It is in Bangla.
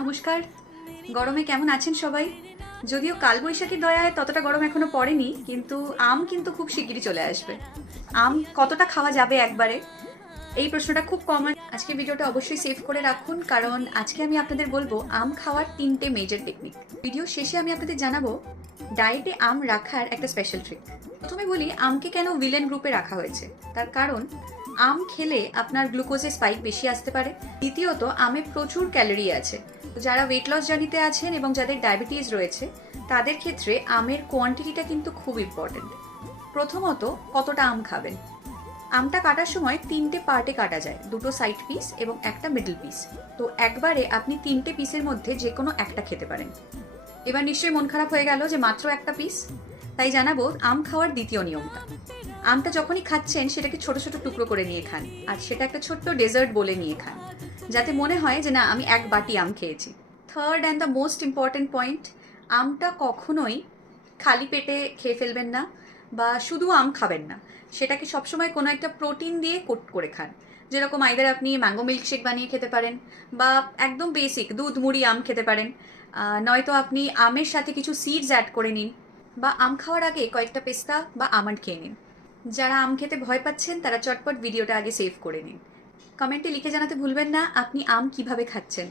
নমস্কার। গরমে কেমন আছেন সবাই? যদিও কালবৈশাখীর দয়ায় ততটা গরম এখনো পড়েনি, কিন্তু আম কিন্তু খুব শিগগিরই চলে আসবে। আম কতটা খাওয়া যাবে একবারে, এই প্রশ্নটা খুব কমন। আজকে ভিডিওটা অবশ্যই সেভ করে রাখুন, কারণ আজকে আমি আপনাদের বলবো আম খাওয়ার 3টে মেজর টেকনিক। ভিডিও শেষে আমি আপনাদের জানাবো ডায়েটে আম রাখার একটা স্পেশাল ট্রিক। প্রথমে বলি আমকে কেন ভিলেন গ্রুপে রাখা হয়েছে। তার কারণ আম খেলে আপনার গ্লুকোজের স্পাইক বেশি আসতে পারে। দ্বিতীয়ত, আমে প্রচুর ক্যালোরি আছে। যারা ওয়েট লস জার্নিতে আছেন এবং যাদের ডায়াবেটিস রয়েছে তাদের ক্ষেত্রে আমের কোয়ান্টিটিটা কিন্তু খুব ইম্পর্টেন্ট। প্রথমত, কতটা আম খাবেন। আমটা কাটার সময় 3টে পার্টে কাটা যায়, 2টো সাইড পিস এবং একটা মিডল পিস। তো একবারে আপনি 3টে পিসের মধ্যে যে কোনো একটা খেতে পারেন। এবার নিশ্চয়ই মন খারাপ হয়ে গেল যে মাত্র একটা পিস। তাই জানাবো আম খাওয়ার দ্বিতীয় নিয়মটা। আমটা যখনই খাচ্ছেন সেটাকে ছোট ছোট টুকরো করে নিয়ে খান, আর সেটা একটা ছোট্ট ডেজার্ট বলে নিয়ে খান, যাতে মনে হয় যে না, আমি এক বাটি আম খেয়েছি। Third and the most important point, আমটা কখনোই খালি পেটে খেয়ে ফেলবেন না বা শুধু আম খাবেন না। সেটাকে সবসময় কোনো একটা প্রোটিন দিয়ে কোট করে খান। যেরকম আইদার আপনি ম্যাঙ্গো মিল্কশেক বানিয়ে খেতে পারেন, বা একদম বেসিক দুধ মুড়ি আম খেতে পারেন, নয়তো আপনি আমের সাথে কিছু সিডস অ্যাড করে নিন, বা আম খাওয়ার আগে কয়েকটা পেস্তা বা আমন্ড খেয়ে নিন। যারা আম খেতে ভয় পাচ্ছেন তারা চটপট ভিডিওটা আগে সেভ করে নিন। কমেন্টে লিখে জানাতে ভুলবেন না আপনি আম কিভাবে খাচ্ছেন।